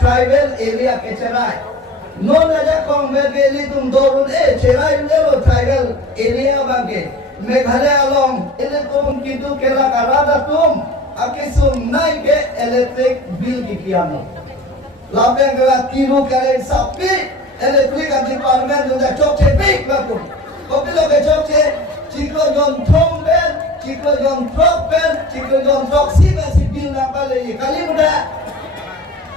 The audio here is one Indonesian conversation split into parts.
tribal area ke cerai. Non aja kong megeli tum dorun cerai lelo tribal area bangke. Meghalaya along ele tum kitu kela karada tum akisum nai ke electric bill kikiano. Labeng kela tiru kele sapi electric department udah chok cepik baku. Kopi lo ke chok ce chiko jon thong ben, chiko jon trok ben, chiko jon trok si bill napale kali muda.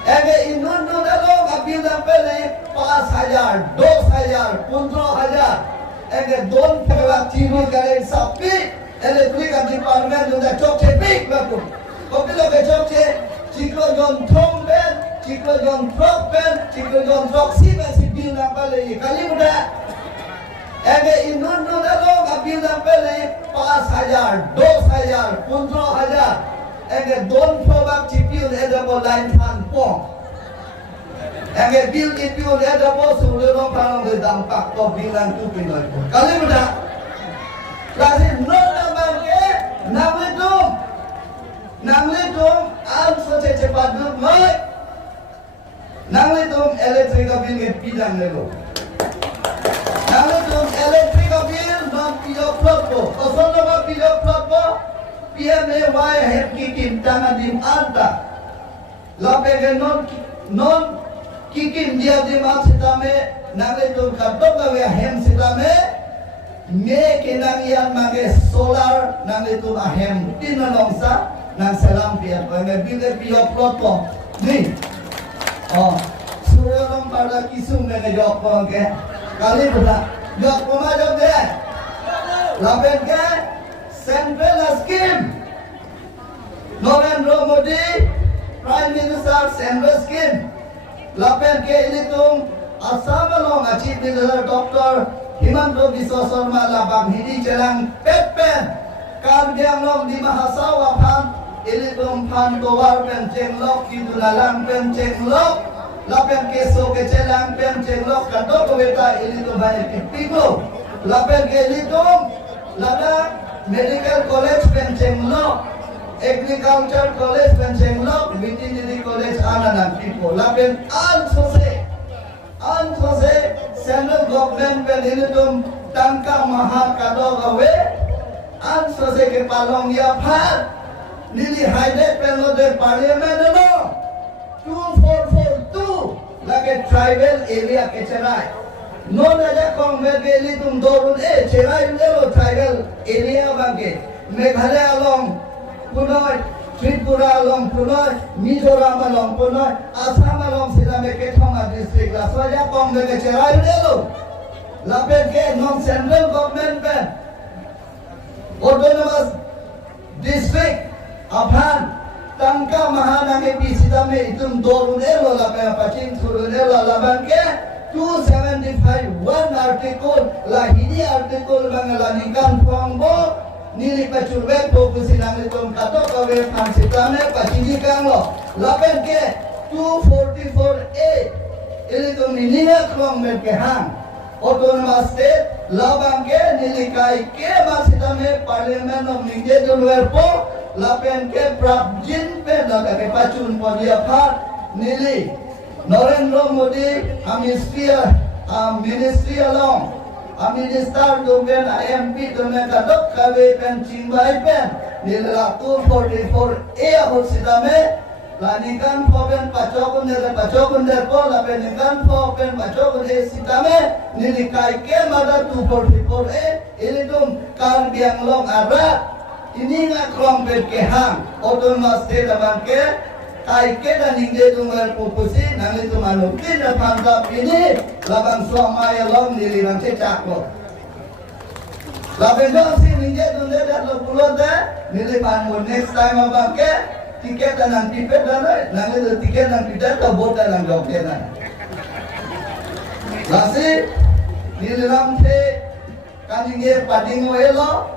Ege inun nun along abil napale 5,000, 2,000, 15,000. Ege don kela tiru kele sapi electric department udah chok cepik baku. Kopi lo ke chok ce chiko jon thong ben, chiko jon trok ben, chiko jon trok si bill napale kali muda. Ege inun nun along abil napale 5,000, 2,000, 15,000. Ege don probak cipil edabo line tan pong. Ege bil cipil edabo sulurong parang de dampak to bilang tu pinoi pun. Kali muda. Lagi non namang ke nanglitum al soce cepat duk mai. Nanglitum elektrika bil ke pidang lego. Nanglitum elektrika bil non pijo plotbo. Osol nama pijo plotbo. PMAY hep kikim tangan dim anta. Lapege non kikim dia dim al sitame nanglitum kadok gawe hem sitame. Me kenangian mage solar nanglitum ahem tinalongsa nang selam piat bange bile pijo plotbo. Ni. Oh, surong pada kisum mege jok pongke. Kali budak jok pemajok de. Lapege Central Scheme, Narendra Modi, Prime Minister Central Scheme, Lapen ke ilitung Assam along Chief Minister Dr. Himanta Biswa Sarma labang hidi celang pen, Karbiang long di Mahasawa pan, ilitung pan towar pen cenglok, kidunalang pen cenglok, Lapen ke so ke celang pen cenglok, kadok keweta ilitung banyak kipigo, Lapen ke ilitung lada Medical College Pencenglo, Agriculture College Pencenglo, Veterinary College Ananan people. Lapen ansose, Central Government Penilitum Tangka Maha Kadogawe, ansose ke palong ya phat, Nili Haide Penlode Parliament no, 2442, lage tribal area ke cerai. Non aja kong megeli tum dorun cerai lelo tribal area bangke. Meghalaya along punoi, Tripura along punoi, Mizoram along punoi, Assam along sidame Ketonga district. Lasoja kong mege cerai lelo. Lapen ke non central government pen. Autonomous district Abhan Tangka Mahanange bisidame itum dorun lelo lapen pacing turun lelo laban ke 275 one article lahini article bangalanikan pangbo nili pacurbe fokusin anglitum kato kawe pansitame pacindi kanglo lapen ke 244A ilitum nininga krong merke hang autonomous state labang ke nili kai ke masitame parliament of ningje julwerpo lapen ke prabjin pe laga ke pacun podia phat nili Narendra Modi, ministry along, minister domain IMP domain kadok kawe pen cingbai pen nilai 244A ahut sidame lanikan popen pacokun der po lapenikan popen pacokun sidame nilai kai ke mada 244A ini dum Karbiang long abra ini ngak krong pen kehang autonomous state abang ke kai kita ningde tunggal pupusi nanti tu manuk tidak pantap ini labang suama ya long nilirang cecak lo labang dong si ningde tunggal dah lo pulau dah nilai panmun next time abang ke tiket dan tipet dan nanti tu tiket dan tidak tu bot dan jok dan lasi nilirang ce kaningge pading welo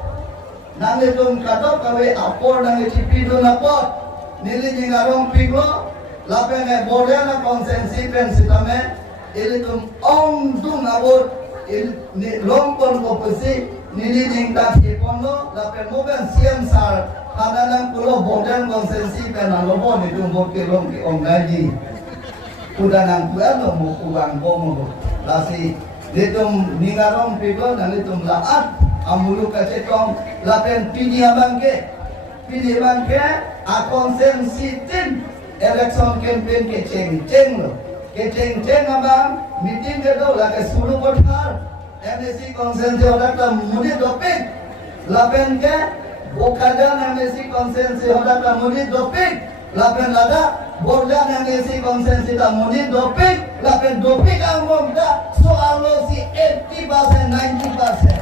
nanti tu katok kawe apor nanti cipi tu napot nili jingarong piglo lapene boreana konsensi pensitame ilitum ong dung abor il longpon kopesi nili jingta sipono lapen moben siam sar hadanan pulo borean konsensi penalobo ni dung boke long ki ong gaji udah nangkuan lo mau kubang bomo lasi ditum ningarong pigo dan ditum laat amulu kacetong lapen pilih bangke akon sensitif election campaign ke ceng abang meeting ke do la ke suru kothar MSC consensus hoda mudi dopik lapen ke bokadan MSC consensus hoda mudi dopik lapen lada bordan MSC consensus ta mudi dopik lapen dopik angom da soalo si 80% 90%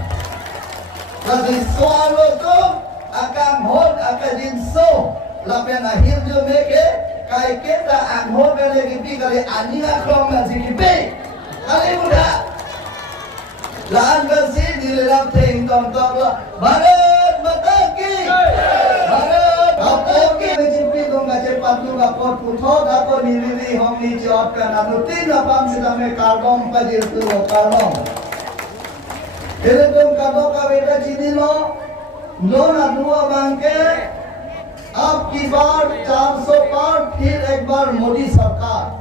lagi soalo tu akan hold akan jinso lapen akhir jo meke kai kita angho kali kipi kali aniga krong nasi kipi kali muda lahan bersih di dalam ting tong tong lo Bharat Mata Ki Bharat Apoki kipi tong ngace patu kapot putho dako nirili hong ni jot kan anutin apam sidame kalom pajir tu kalom ele tong kado kaweda chini lo na dua bangke अब की बार 400 पार फिर एक बार मोदी सरकार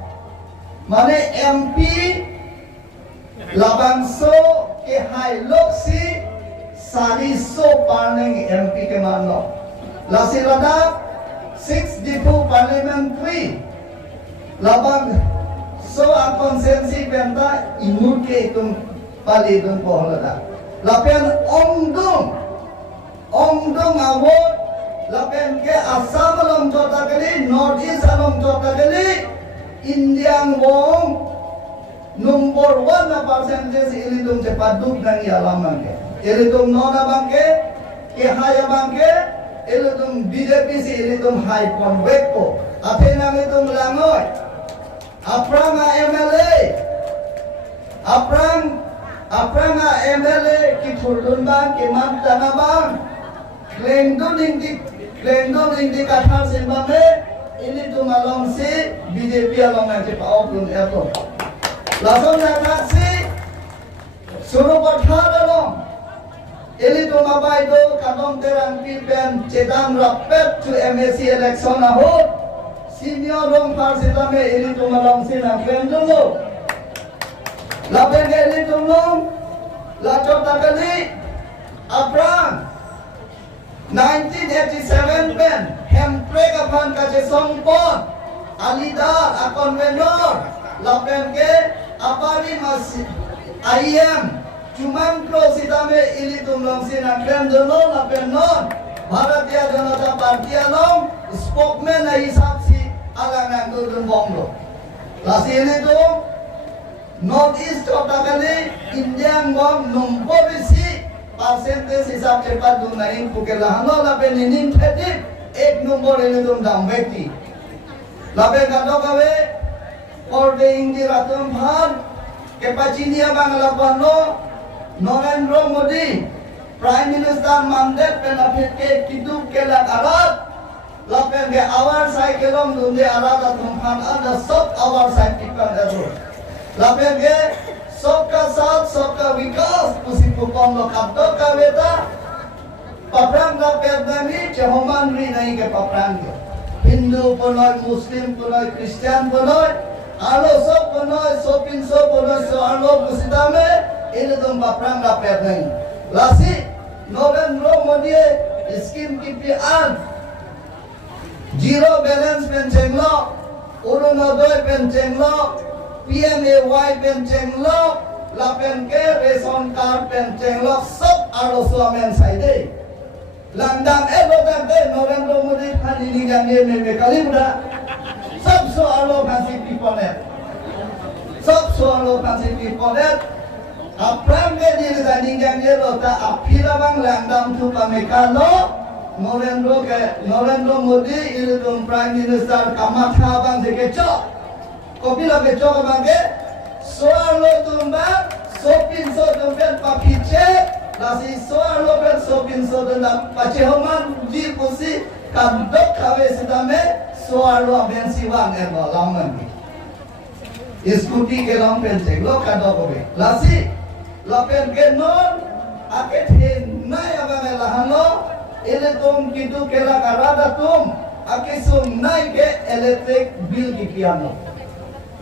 माने एमपी लाभांशों के हाई लोग सी 400 पारने एमपी के मान लो लासी लद्दाख 6 डिपो पार्लियामेंट्री लाभांश सो अकॉन्सेंसी पेंटा इमुर के तुम पाली तुम पहुंचला लापेन ओंगडोंग आवोड lapen ke Assam along jota kali North East along jota kali Indian wong number 1 percentage ilidum cepat duk nang alam bangke ilidum nona bangke ke haya bangke ilidum BJP si ilidum high convect ko ape nang ilidum langoy aprang MLA aprang MLA ki thurdun bang ki mantana bang Klendon indi kathar simbame ini tu ngalong si BJP along nanti pau pun itu. Langsung nak si suruh kathar along. Ini tu mabai do kadang terang pipen cedang rapet tu MSC election ahot. Senior long par simbame ini tu ngalong si nak klendon lo. Lapen ini tu long lacok takali aprang 1987 pen hemprek apan kace songpon alidar akon vendor lapen ke apari masih IM cuman pro sitame ili tumlong sinan krem dono lapen non Bharatiya Janata Party along spokesman na hisab si alang nang dudun bonglo lasi ini tu North East kota kali Indian bom numpor bisi percentage हिसाब से बात दूँ नहीं पुके लहानो लापे निनिम खेती एक नंबर ini तुम दाम व्यक्ति लापे काटो कवे और दे इंगी रातम भार के पचिनिया बांगला बनो नरेंद्र मोदी प्राइम मिनिस्टर mandate पे लापे के किदुप के लगारात लापे के आवार साइड के लोग दूँगे आराधा तुम भार आधा सब आवार साइड की कर दो लापे के सबका साथ सबका विकास उसी को कम लोग खातो का बेटा पपरांग का पैदानी चहोमान भी नहीं के पपरांग के हिंदू पनोय मुस्लिम पनोय क्रिश्चियन पनोय आलो सब पनोय सोपिन सब पनोय सो आलो कुसिता में इन्हें तुम पपरांग का पैदानी लासी नरेंद्र मोदी स्कीम की पियान जीरो बैलेंस पेंशन लो उरुनोदय पेंशन लो PMAY penceng lo lapen ke reson card penceng lo सब आलो सुआमें साइडे लंदन लोटन दे नरेंद्र मोदी खाली निगाने में कली बुरा सब सो आलो फांसी पीपल है अपरांग के दिन निगाने लोटा अफिरा बांग लंदन तू कमेकालो नरेंद्र मोदी इले तुम प्राइम मिनिस्टर कामाख्या बांग देखे Kopi lagi coba bangke, soal lo tumbang, sopin so tumbang papice, nasi soal lo ber sopin so tumbang pacehoman di pusi kadok kawe sidame soal lo bensi wang erbo laman di. Iskuti ke lam pencek lo kadok kopi, nasi lo pen ke non, aket hin nai abang elahan lo, ele tum kitu kela karada tum, akesum nai ke elektrik bill kikian lo.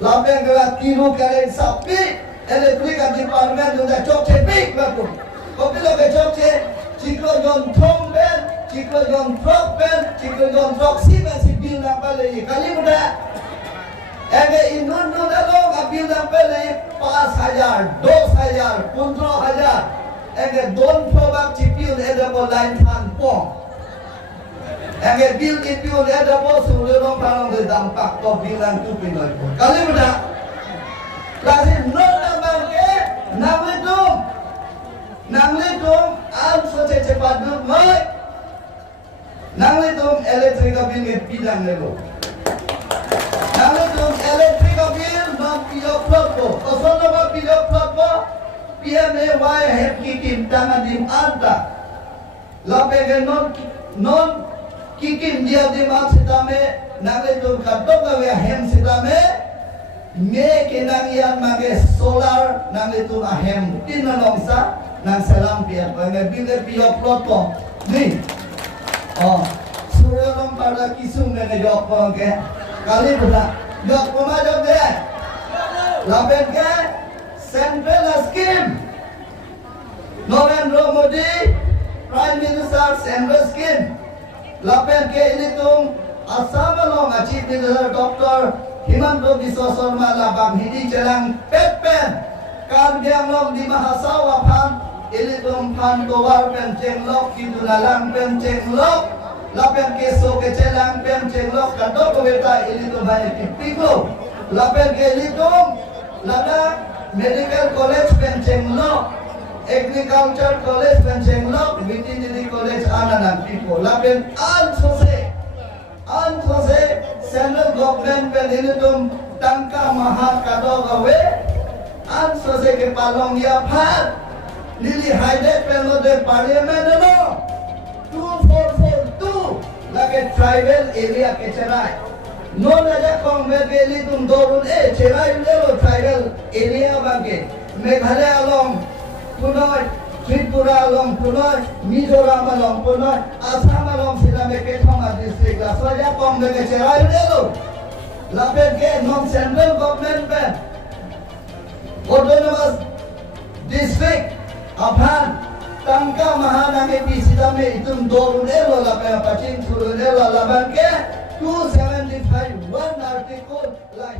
Lapen kala tiru kare sapi elektrik department udah cok cepik baku. Kopi lo ke cok ce ciklo jon thong ben, ciklo jon trok ben, ciklo jon trok si ben si bil nampak lagi kali muda. Ege inun nu dalo bil nampak lagi 5,000, 2,000, 15,000. Ege don probak cipil ada bo lain tan pong. Ege bil cipil ada bo seluruh orang de dampak ko bilang tu pinoi. Kali muda. Lagi non nambang ke nang litung al soce cepat dulu mai. Nang litung elektrik bil ke bidang lego. Nang litung elektrik bil non pio plotko. Kosong nama pio plotko. PMAY hepki kim tangan dim anta. Lapege non kikim dia dim al sitame nang litung kadok gawe hem sitame. Me kenang ian mage solar nang litung ahem tinalongsa nang salam piat bange bile pio plotko. Ni. Oh, surya nom pada kisung nene jok ke kali budak jok pemajok deh. Lapen ke Central Scheme Narendra Modi Prime Minister Central Scheme Lapen ke ilitung Assam along Chief Minister Dr. Himanta Biswa Sarma labang hidi jelang pen Karbiang long di Mahasawa pan ilitung pan towar pen cenglok kidunalang pen cenglok Lapen ke so ke jelang pen cenglok kadok keweta ilitung banyak tipiko Lapen ke ilitung lada Medical College Pencenglok, Agriculture College Pencenglok, Veterinary College Ananan people. Lapen ansose, Central Government Penilitum Tangka Mahat Kadogawe, ansose ke Palong Yaphat, Lili Haide Penode Parliament no, 2442, lagi tribal area Kecerai. Non aja kong mergeli tum dorun cerai lelo tribal area bangke Meghalaya along punoi Tripura along punoi Mizoram along punoi Assam along sila meke thonga district la soja kong mege cerai lelo lapet ke non central government pe autonomous district aphan tangka mahanange bisidame itum dorun lelo lapet pacing suru lelo laban ke 275 one article la